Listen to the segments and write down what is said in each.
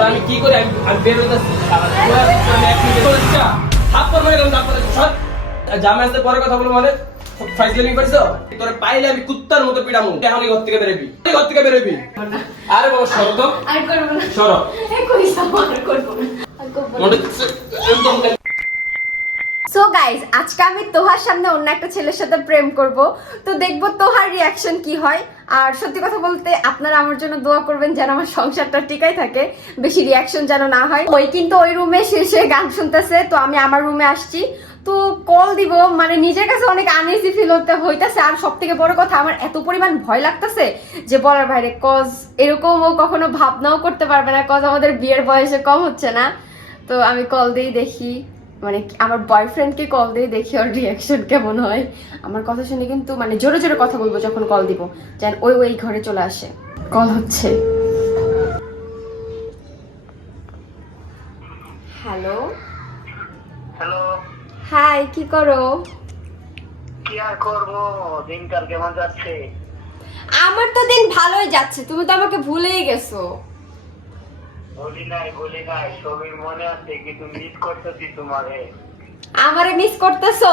তোরা আমি কি করে আমি বের হইতাছি শালা আমি এক মিনিট করে দিছা থাপ্পড় মেরে গেলাম তারপরে সব জামাইতে পরে কথা বলবো মানে ফাইজলামি করছো তোরে পাইলে আমি কুত্তার মতো পিড়ামু এখনই ঘর থেকে বেরোবি আরে বাবা সরো তো আর করব না সরো কই সামার করব না সো গাইস আজকে আমি তোহার সামনে অন্য একটা ছেলের সাথে প্রেম করব তো দেখবো তোহার রিয়াকশন কি হয় আর সত্যি কথা বলতে আপনারা আমার জন্য দোয়া করবেন যেন আমার সংসারটা টিকাই থাকে বেশি রিয়াকশন যেন না হয় ওই কিন্তু ওই রুমে শেষে গান শুনতেছে তো আমি আমার রুমে আসছি তো কল দিব মানে নিজের কাছে অনেক আনইজি ফিল হইতেছে আর সব থেকে বড় কথা আমার এত পরিমাণ ভয় লাগতেছে যে বলার বাইরে কজ এরকম ও কখনো ভাবনাও করতে পারবে না কজ আমাদের বিয়ের বয়সে কম হচ্ছে না তো আমি কল দিই দেখি মানে আমার বয়ফ্রেন্ডকে কল দিয়ে দেখি ওর রিয়াকশন কেমন হয় আমার কথা শুনে কিন্তু মানে জোরে জোরে কথা বলবো যখন কল দিব যেন ওই ঘরে চলে আসে কল হচ্ছে হ্যালো হ্যালো হাই কি করো কি আর করবো দিনকাল কেমন যাচ্ছে? আমার তো দিন ভালোই যাচ্ছে তুমি তো আমাকে ভুলেই গেছো বলি নাই সবই মনে আছে কিন্তু মিস করতেছি তোমারে। আমারে মিস করতেছো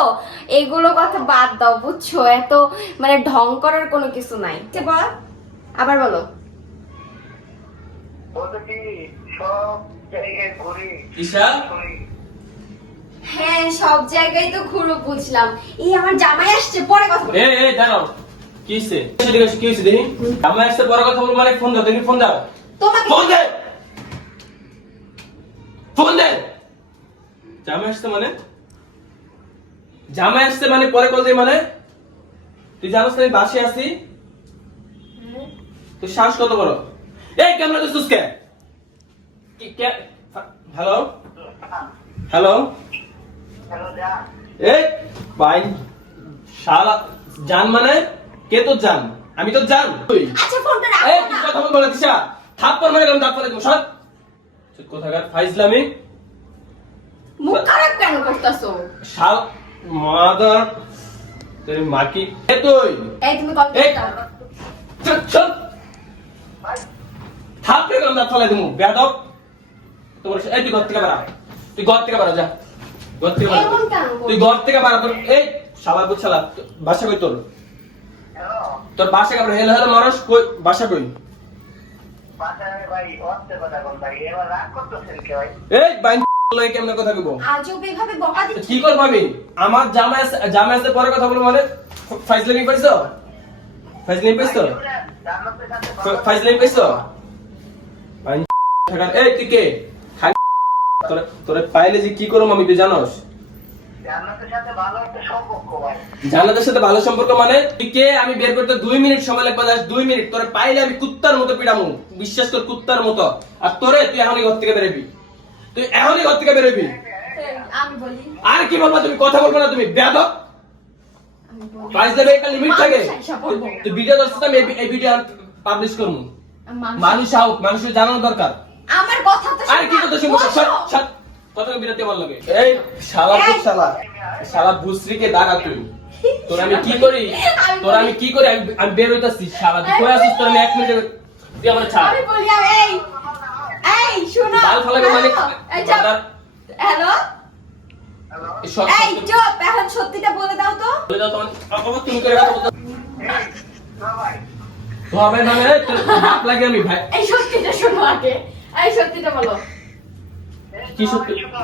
এগুলো কথা বাদ দাও বুঝছো এত মানে ঢং করার কোনো কিছু নাই বল আবার বলো বলতে কি সব জায়গায় ঘুরি ঈশা হ্যাঁ সব জায়গায় তো ঘুরো বুঝলাম এই আমার জামাই আসছে পরে কথা বলবো এই দাঁড়াও কি হইছে কি হইছে দেখি জামাই আসতে পরে কথা বলবো মানে ফোন দাও দেখি ফোন দাও তোমাকে ফোন দে জামাই আসতে মানে পরে কল দে মানে তুই জানোস না আমি বাসে আছি তুই শ্বাস কত বড় এই ক্যামেরা তো সুস্কে হ্যালো হ্যালো হ্যালো যা এই ভাই শালা জান মানে কে তো জান আমি তো জান তুই আচ্ছা ফোনটা রাখো এই না তুই কথা বলবো না দিশা থাপ্পড় মেরে গেলাম তারপরে তুমি সব কোথাকার ফাইজলামি মুখ খারাপ কেন করতেছো শাল মাদার তুই মাকি এ তুই এই তুমি কল এই দাও চল চল থাপ্পড়ে গেলাম তার ফলে তুমি বেয়াদব তোমার এই তুই ঘর থেকে বেরা তুই ঘর থেকে বেরা যা ঘর থেকে বেরা এমন কেন তুই ঘর থেকে বেরা তোর এই শালা বুঝছালা বাসা কই তোর হ্যালো তোর বাসা কাপড় হেলো হেলো মারস কই বাসা কই বাসায় ভাই অস্তে কথা বল ভাই এবার রাগ করতেছেন কে ভাই? এই বাইন লই কেমনে কথা কইবো আজব এভাবে বকা দিচ্ছ কি করব আমি আমার জামাই আসতে পরে কথা বলবো মানে ফাইজলামি পাইছো জান্নাতের সাথে ভালো ফাইজলামি পাইছো বাইন থাকার এই তুই কে তোরে পাইলে যে কি করব আমি তুই জানোস জান্নাতের সাথে ভালো একটা সম্পর্ক ভাই। জান্নাতের সাথে ভালো সম্পর্ক মানে তুই কে আমি বের করতে 2 মিনিট সময় লাগবে 2 মিনিট তোরে পাইলে আমি কুত্তার মতো পিড়ামু বিশ্বাস কর কুত্তার মতো আর তোরে তুই এখনই ঘর থেকে বেরোবি আমি বলি আর কি বলবা তুমি কথা বলবে না তুমি বেয়াদব প্রাইস দেবে একটা লিমিট থাকে তুই ভিডিও করছিস আমি এই ভিডিও পাবলিশ করব মানুষের জানানো দরকার আমার কথা তো আর কি কথা শুনবো সব কথা বিরতি বল লাগে এই শালা বুসরিকে দাঁড়া তুই তোর আমি কি করি আমি বের হইতাছি শালা তুই কই আছিস তোর আমি 1 মিনিট তুই আমার ছাড় আমি বলি এই শোনো বাল ফলাবে মানে হ্যালো হ্যালো এই সব এই চুপ এখন সত্যিটা বলে দাও তো বলে দাও তোমার বাবা তুমি করে কথা বলতে না ভাই হবে না রে তোর বাপ লাগে আমি ভাই এই সত্যিটা শোনো আগে এই সত্যিটা বলো কি সত্যি? শোনো,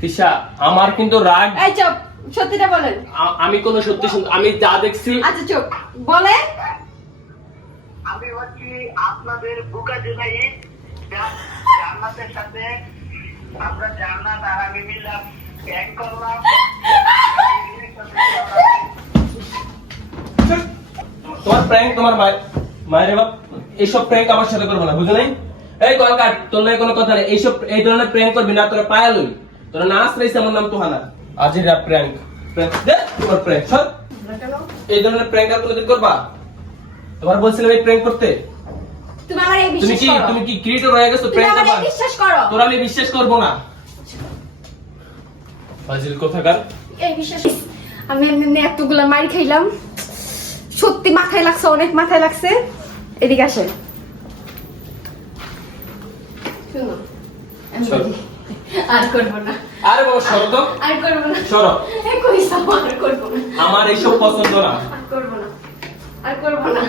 তিশা আমার কিন্তু রাগ এই চুপ সত্যিটা বলেন আমি কোন সত্যি আমি যা দেখছি আচ্ছা চুপ বলে আমি হচ্ছি আপনাদের বুকা জেলাই জান্নাতের সাথে আমরা জান্নাত আর আমি মিললাম ব্যাংক করলাম তোমার প্র্যাঙ্ক তোমার মায়ের বাপ এইসব প্র্যাঙ্ক আমার সাথে করবে না বুঝো নাই এই কল কাট তোর নাই কোনো কথা নেই এই ধরনের প্র্যাঙ্ক করবি না তোরা পায়া লই তোরা না আসলেই আমার নাম তোহানা আজই রাত প্র্যাঙ্ক দে তোমার প্র্যাঙ্ক সব এই ধরনের প্র্যাঙ্ক আর কোনোদিন করবা তোমার বলছিলাম এই প্র্যাঙ্ক করতে তুমি আমার এই বিশ্বাস করো তুমি কি ক্রিয়েটর হয়ে গেছো তুমি প্র্যাঙ্ক আমার করবা এই বিশ্বাস করো তোরা আমি বিশ্বাস করব না ফাজিল কোথাকার এই বিশ্বাস আমি এমনি এতগুলা মার খাইলাম সত্যি মাথায় লাগছে অনেক মাথায় লাগছে এদিকে আসেন সরো। আর করবো না, আরে বাবা সরো তো, আর করবো না। সরো। এ কই যাবো? আর করবো না, আমার এইসব পছন্দ না। আর করবো না, আর করবো না।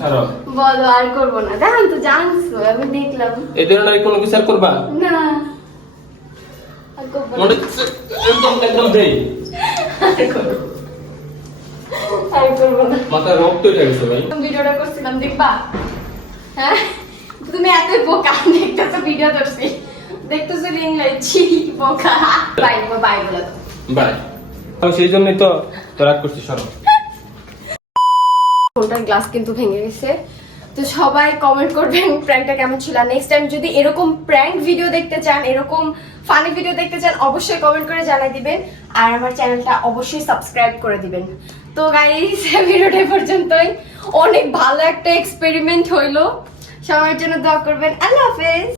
সরো। বলো আর করবো না। দেখেন তো জানছো, আমি দেখলাম। এই ধরনের কোনো কিছু আর করবা? না, আর করবো না। মনে হচ্ছে একদম একদম ব্রেন আর করবো না। আর করবো না। মাথা রক্ত উঠে গেছে ভাই। ভিডিওটা করছিলাম দেখবা? হ্যাঁ, তুমি এত বোকা, দেখতেছো ভিডিও করছি, দেখতেছো রিং লাইট, ছি বোকা। বাই বাই বলে দাও। বাই। সেই জন্যই তো রাগ করছিস, সরো। ফোনটার গ্লাস কিন্তু ভেঙে গেছে। তো সবাই কমেন্ট করবেন প্র্যাঙ্কটা কেমন ছিল। নেক্সট টাইম যদি এরকম প্র্যাঙ্ক ভিডিও দেখতে চান, এরকম ফানি ভিডিও দেখতে চান, অবশ্যই কমেন্ট করে জানাই দিবেন। আর আমার চ্যানেলটা অবশ্যই সাবস্ক্রাইব করে দিবেন। তো গাইস, ভিডিওটা এই পর্যন্তই। অনেক ভালো একটা এক্সপেরিমেন্ট হইলো। সবার জন্য দোয়া করবেন। আল্লাহ হাফেজ।